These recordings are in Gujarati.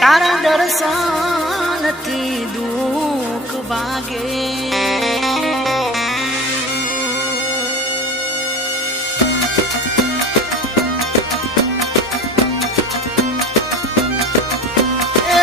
તારા દર્શનથી દુઃખ ભાગે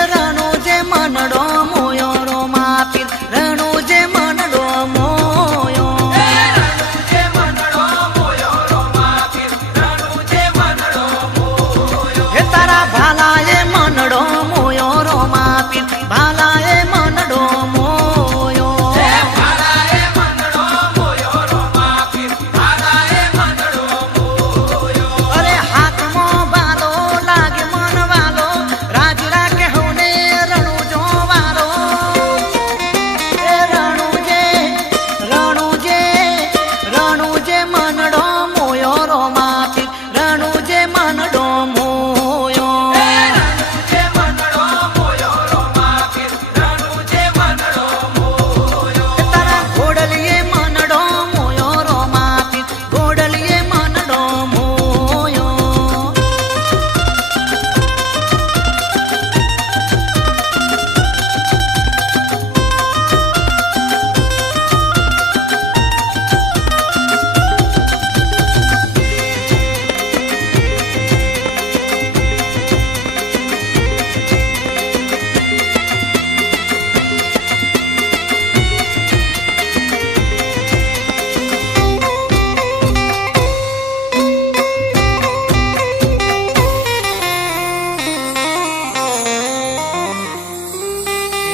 રણુ જે મનડો મોયો રો માપી રણુ જે મનડો મોયો રણુ જે મનડો મોયો રો માપી રણુ જે મનડો મોયો હે તારા ભાલાએ મનડો મોયો રો માપી ભાલાએ મનડો મોયો ભાલાએ મનડો મોયો રો માપી ભાલાએ મનડો મોયો અરે હાથમાં બાલો લાગે મનવાલો રાજ રાખે હોને રણુ જોવારો એ રણુ જે મનડો મોયો રો માપી રણુ જે મનડો મોયો રણુ જે મનડો મોયો રો માપી રણુ જે મનડો મોયો તારા ઘોડલીએ મનડો મોયો રો માપી ઘોડલીએ મનડો મોયો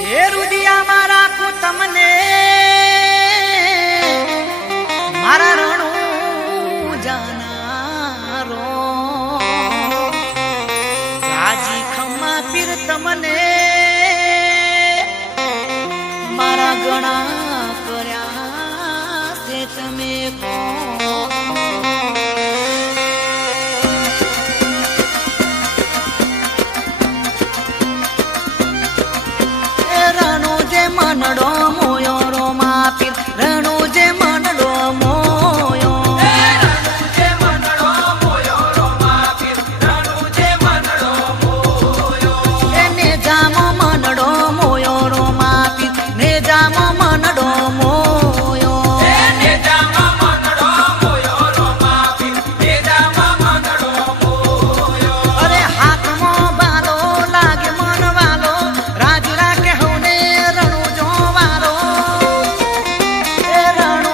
હે રુદિયામાં રાખું તમને મારા રણુ જાનારો રાજી ખમ્મા પીર તમને મારા ગણા કર્યા છે તમે રણુ જે મનડો મોયો રો માપી રણુ જે મનડો મોયો રણુ જે મનડો મોયો રો માપી રણુ જે મનડો મોયો એને જામો મનડો મોયો રો માપી ને જામો મનડો મોયો ને જામા મનડો મોયો રો માપી ને જામા મનડો મોયો અરે હાથમાં બાલો લાગે મનવાલો રાજ રાખે હોને રણુ જોવારો એ રણુ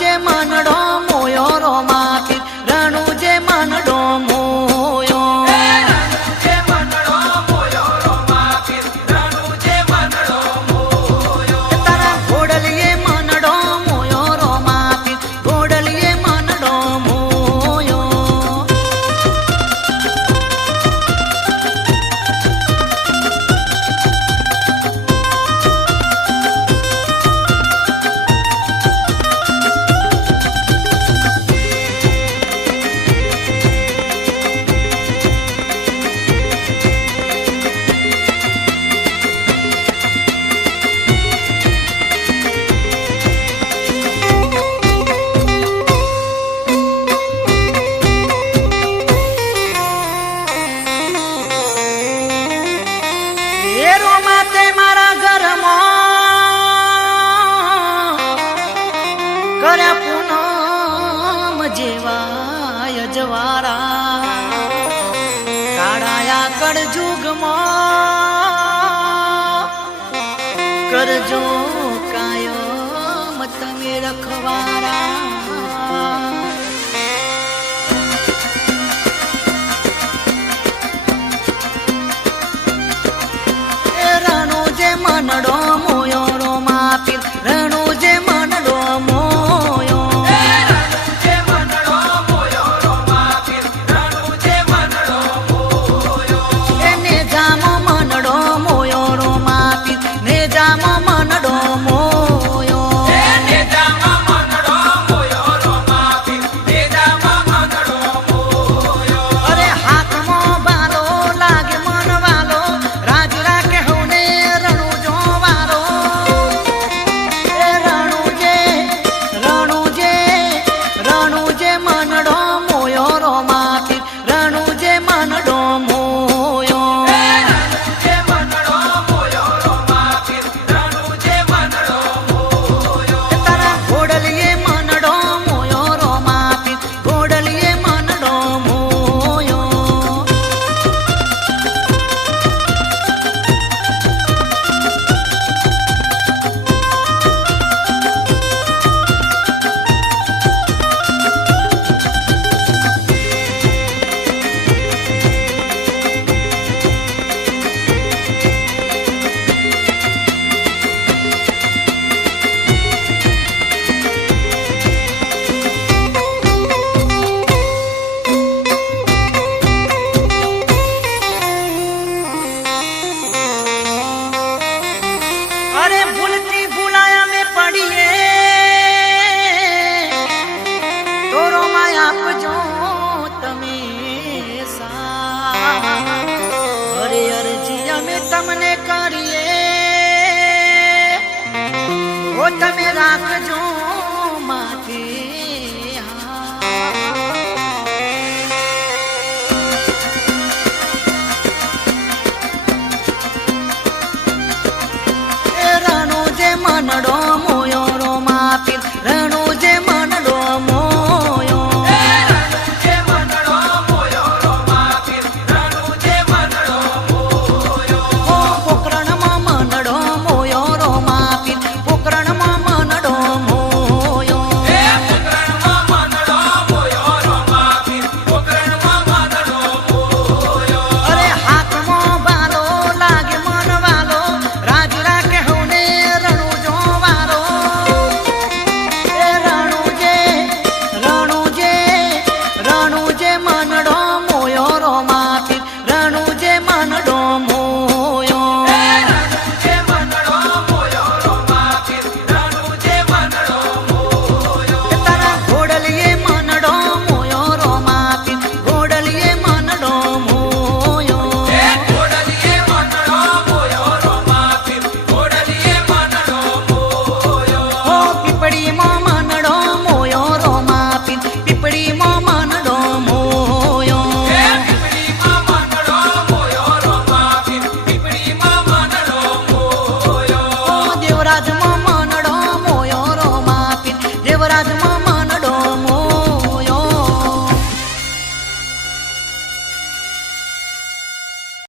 જે મનડો મોયો રો માપી રણુ જે મનડો મોયો રણુ જે મનડો મોયો રો માપી રણુ જે મનડો મોયો તારા ઘોડલીએ મનડો મોયો રો માપી ઘોડલીએ મનડો મોયો એરો માતે મારા ઘરમાં કર્યા પૂનમ જેવા જવારા કાળાયા કળજુગમાં કરજો કાયમ તમે રખવારા રણુ જે મનડો મોયો રો માપી રણુ જે મનડો મોયો રણુ જે મનડો મોયો રો માપી રણુ જે મનડો મોયો એને જામો મનડો મોયો રો માપી ને જામો મનડો મોયો ને જામા મનડો મોયો રો માપી ને જામા મનડો મોયો અરે હાથમાં બાલો લાગે મનવાલો રાજ રાખે હોને રણુ જોવા તમને કરીએ ઓ તમે રાખજો માથે એ રાણો જે મનડો